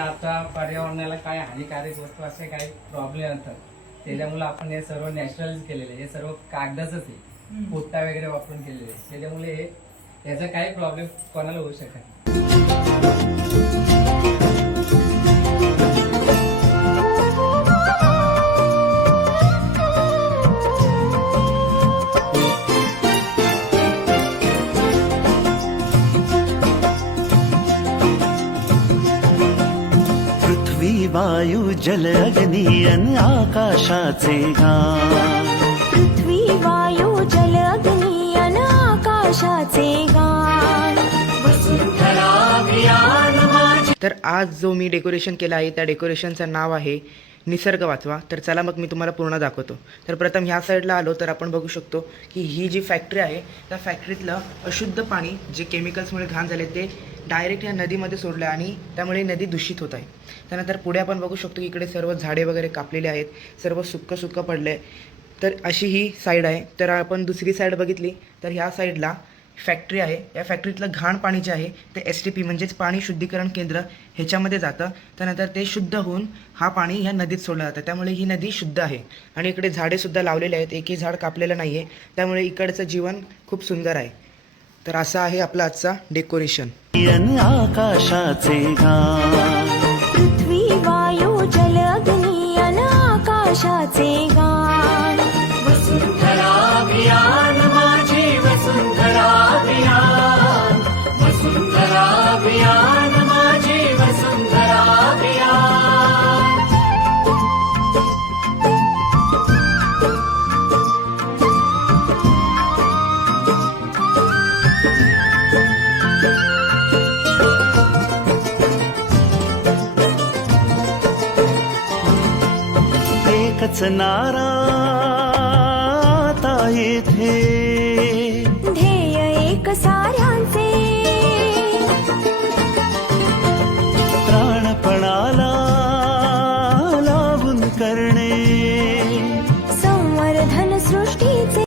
आता पर्यावरणाला काय हानिकारक वस्तू असे काही प्रॉब्लेम येतात, त्याच्यामुळे आपण हे सर्व नॅचरल केलेले, हे सर्व कागदाच आहे, पोट्टा वगैरे वापरून केलेले, त्याच्यामुळे याचा काही प्रॉब्लेम कोणाला होऊ शकत नाही. वायू जल अग्नी अन आकाशाचे गान. पृथ्वी वायू जल अग्नी अन आकाशाचे गान. तर आज जो मी डेकोरेशन केलं आहे त्या डेकोरेशनचं नाव आहे निसर्ग वाचवा. तर चला मग मी तुम्हाला पूर्ण दाखवतो. तर प्रथम ह्या साईडला आलो तर आपण बघू शकतो की ही जी फॅक्टरी आहे त्या फॅक्टरीतलं अशुद्ध पाणी जे केमिकल्समुळे घाण झाले ते डायरेक्ट या नदीमध्ये सोडलं आणि त्यामुळे नदी दूषित होत आहे. त्यानंतर पुढे आपण बघू शकतो की इकडे सर्व झाडे वगैरे कापलेले आहेत, सर्व सुक्कं पडलं आहे. तर अशी ही साईड आहे. तर आपण दुसरी साईड बघितली तर ह्या साईडला फॅक्टरी आहे. या फॅक्टरीतलं घाण पाणी जे आहे ते STP म्हणजेच पाणी शुद्धीकरण केंद्र ह्याच्यामध्ये जातं. त्यानंतर ते शुद्ध होऊन हा पाणी ह्या नदीत सोडलं जातं, त्यामुळे ही नदी शुद्ध आहे. आणि इकडे झाडेसुद्धा लावलेले आहेत, एकही झाड कापलेलं नाही आहे, त्यामुळे इकडचं जीवन खूप सुंदर आहे. तर असं आहे आपलं आजचा डेकोरेशन. आकाशाचे गान. पृथ्वी वायू जल अग्नी अन आकाशाचे गान. वसुंधरा अभियान माझी वसुंधरा अभियान. वसुंधरा अभियान माझी वसुंधरा अभियान. एकच नारा आता येथे, ध्येय एक साऱ्यांचे